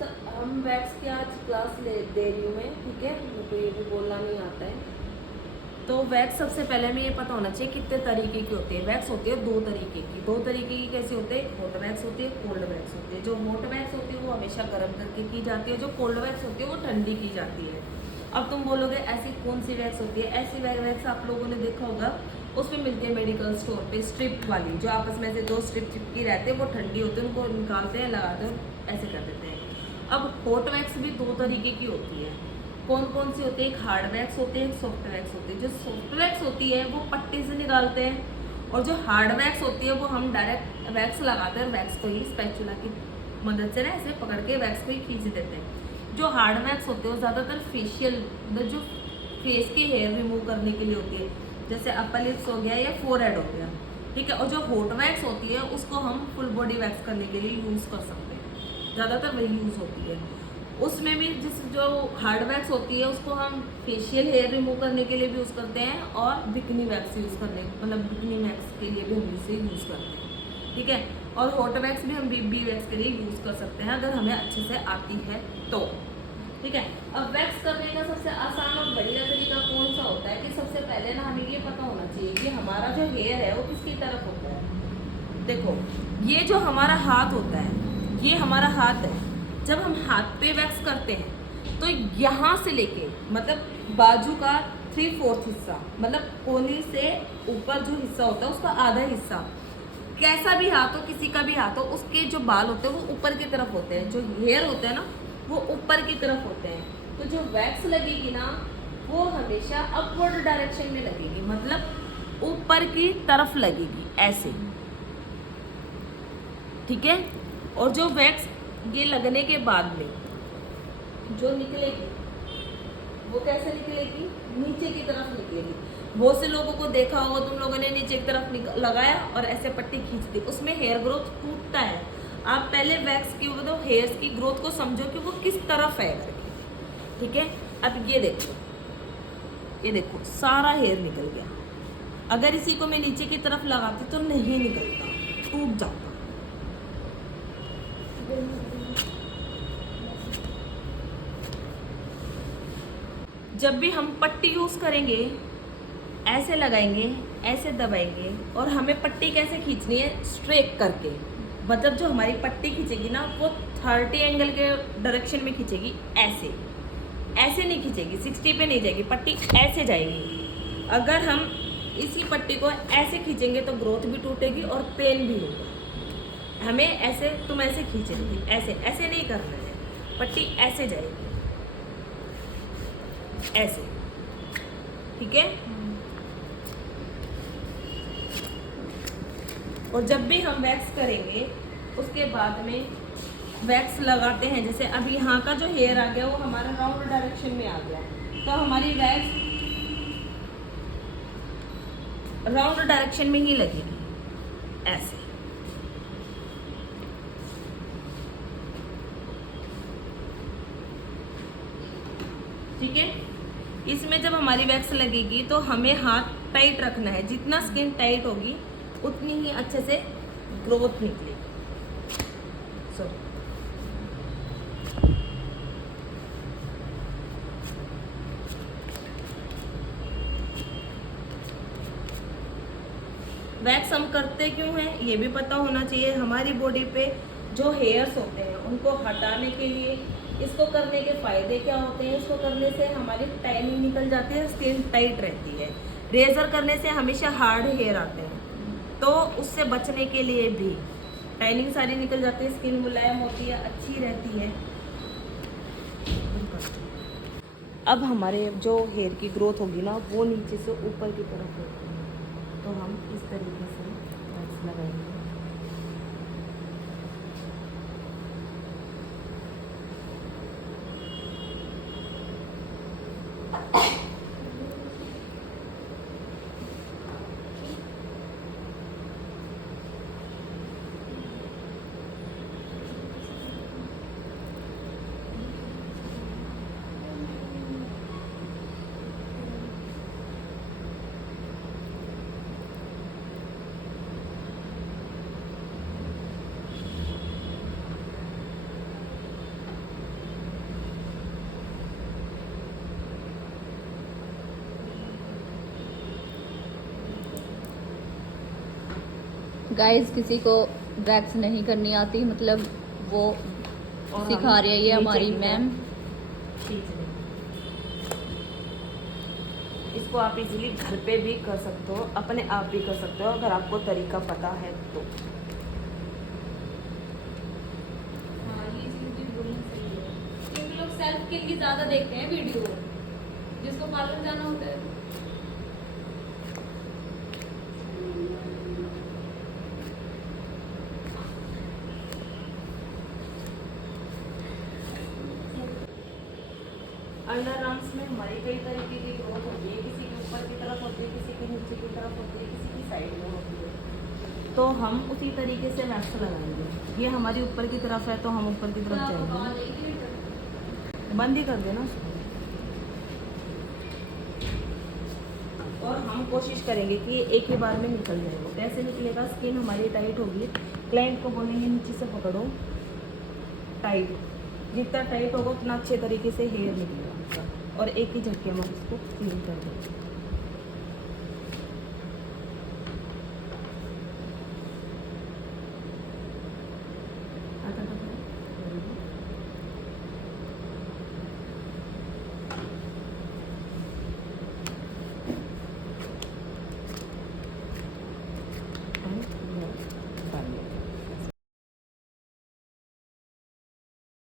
Sir हम wax की आज क्लास दे रही हूँ मैं, ठीक है, मेरे को ये भी बोलना नहीं आता है। तो वैक्स सबसे पहले हमें ये पता होना चाहिए कितने तरीके की होती है। वैक्स होती है दो तरीके की। दो तरीके की कैसी होती है? हॉट वैक्स होती है, कोल्ड वैक्स होती है। जो हॉट वैक्स होती है वो हमेशा गर्म करके की जाती है, जो कोल्ड वैक्स होती है वो ठंडी की जाती है। अब तुम बोलोगे ऐसी कौन सी वैक्स होती है? ऐसी वैक्स आप लोगों ने देखा होगा, उसमें मिलती है मेडिकल स्टोर पे, स्ट्रिप वाली, जो आपस में से दो स्ट्रिप चिपकी रहते हैं, वो ठंडी होती है, उनको निकालते हैं, लगाते हैं, ऐसे कर देते हैं। अब हॉट वैक्स भी दो तरीके की होती है। कौन कौन सी होती है? एक हार्ड वैक्स होती है, एक सॉफ्ट वैक्स होती है। जो सॉफ्ट वैक्स होती है वो पट्टी से निकालते हैं, और जो हार्ड वैक्स होती है वो हम डायरेक्ट वैक्स लगाते हैं, वैक्स को ही स्पैचुला की मदद से ना ऐसे पकड़ के वैक्स को ही खींच देते हैं। जो हार्ड वैक्स होते हैं वो ज़्यादातर फेशियल, मतलब जो फेस के हेयर रिमूव करने के लिए होती है, जैसे अपर लिप्स हो गया या फोरहेड हो गया, ठीक है। और जो हॉट वैक्स होती है उसको हम फुल बॉडी वैक्स करने के लिए यूज़ कर सकते हैं, ज़्यादातर वही यूज़ होती है। उसमें भी जिस जो हार्ड वैक्स होती है उसको हम फेशियल हेयर रिमूव करने के लिए भी यूज़ करते हैं, और बिकनी वैक्स यूज़ करने, मतलब बिकनी वैक्स के लिए भी हम इसे यूज़ करते हैं, ठीक है। और हॉट वैक्स भी हम बीबी वैक्स के लिए यूज़ कर सकते हैं अगर हमें अच्छे से आती है तो, ठीक है। अब वैक्स करने का सबसे आसान और बढ़िया तरीका कौन सा होता है कि सबसे पहले ना हमें ये पता होना चाहिए कि हमारा जो हेयर है वो किसकी तरफ होता है। देखो, ये जो हमारा हाथ होता है, ये हमारा हाथ है। जब हम हाथ पे वैक्स करते हैं तो यहाँ से लेके, मतलब बाजू का 3/4 हिस्सा, मतलब कोहनी से ऊपर जो हिस्सा होता है उसका आधा हिस्सा, कैसा भी हाथ हो, किसी का भी हाथ हो, उसके जो बाल होते हैं वो ऊपर की तरफ होते हैं, जो हेयर होते हैं ना वो ऊपर की तरफ होते हैं। तो जो वैक्स लगेगी ना वो हमेशा अपवर्ड डायरेक्शन में लगेगी, मतलब ऊपर की तरफ लगेगी ऐसे, ठीक है। और जो वैक्स ये लगने के बाद में जो निकलेगी वो कैसे निकलेगी? नीचे की तरफ निकलेगी। बहुत से लोगों को देखा होगा तुम लोगों ने, नीचे की तरफ लगाया और ऐसे पट्टी खींच दी, उसमें हेयर ग्रोथ टूटता है। आप पहले वैक्स की मतलब हेयर्स की ग्रोथ को समझो कि वो किस तरफ है करके, ठीक है। अब ये देखो, ये देखो सारा हेयर निकल गया। अगर इसी को मैं नीचे की तरफ लगाती तो नहीं निकलता, टूट जाता। जब भी हम पट्टी यूज़ करेंगे, ऐसे लगाएंगे, ऐसे दबाएंगे, और हमें पट्टी कैसे खींचनी है? स्ट्रेक करके, मतलब जो हमारी पट्टी खींचेगी ना वो 30 एंगल के डायरेक्शन में खींचेगी, ऐसे ऐसे नहीं खींचेगी, 60 पे नहीं जाएगी, पट्टी ऐसे जाएगी। अगर हम इसी पट्टी को ऐसे खींचेंगे तो ग्रोथ भी टूटेगी और पेन भी होगा। हमें ऐसे, तुम ऐसे खींच रही थी, ऐसे ऐसे नहीं करना है, पट्टी ऐसे जाएगी, ऐसे, ठीक है। और जब भी हम वैक्स करेंगे उसके बाद में वैक्स लगाते हैं, जैसे अब यहाँ का जो हेयर आ गया वो हमारा राउंड डायरेक्शन में आ गया, तो हमारी वैक्स राउंड डायरेक्शन में ही लगेगी, ऐसे, ठीक है। इसमें जब हमारी वैक्स लगेगी तो हमें हाथ टाइट रखना है, जितना स्किन टाइट होगी उतनी ही अच्छे से ग्रोथ निकलेगी। वैक्स हम करते क्यों हैं ये भी पता होना चाहिए। हमारी बॉडी पे जो हेयर्स होते हैं उनको हटाने के लिए, इसको करने के फायदे क्या होते हैं? इसको करने से हमारी टाइनिंग निकल जाती है, स्किन टाइट रहती है। रेजर करने से हमेशा हार्ड हेयर आते हैं, तो उससे बचने के लिए भी टाइनिंग सारी निकल जाती है, स्किन मुलायम होती है, अच्छी रहती है। अब हमारे जो हेयर की ग्रोथ होगी ना वो नीचे से ऊपर की तरफ होगी, तो हम इस तरीके से वैक्स लगाएंगे। गाइस किसी को वैक्स नहीं करनी आती, मतलब वो और सिखा हम रही है ये नीचे हमारी की तरफ मैम। खींच लेंगे। इसको आप इजीली घर पे भी कर सकते हो, अपने आप भी कर सकते हो अगर आपको तरीका पता है तो। हाँ, ये चीज़ भी बोलना सही है, क्योंकि लोग सेल्फ के लिए ज़्यादा देखते हैं वीडियो, जिसको पार्लर जाना होता है। अंडर आर्म्स में हमारी कई तरीके की ग्रोथ होती है, किसी की ऊपर की तरफ होती है, किसी की नीचे की तरफ होती है, किसी की साइड में होती है। तो हम उसी तरीके से वैक्स लगाएंगे। ये हमारी ऊपर की तरफ है तो हम ऊपर की तरफ जाएंगे। बंद ही कर देना उसको। और हम कोशिश करेंगे कि ये एक ही बार में निकल जाएगा। कैसे निकलेगा? स्किन हमारी टाइट होगी, क्लाइंट को बोलेंगे नीचे से पकड़ो, टाइट। जितना टाइट होगा उतना अच्छे तरीके से हेयर निकलेगा और एक ही झटके में उसको क्लीन कर देंगे।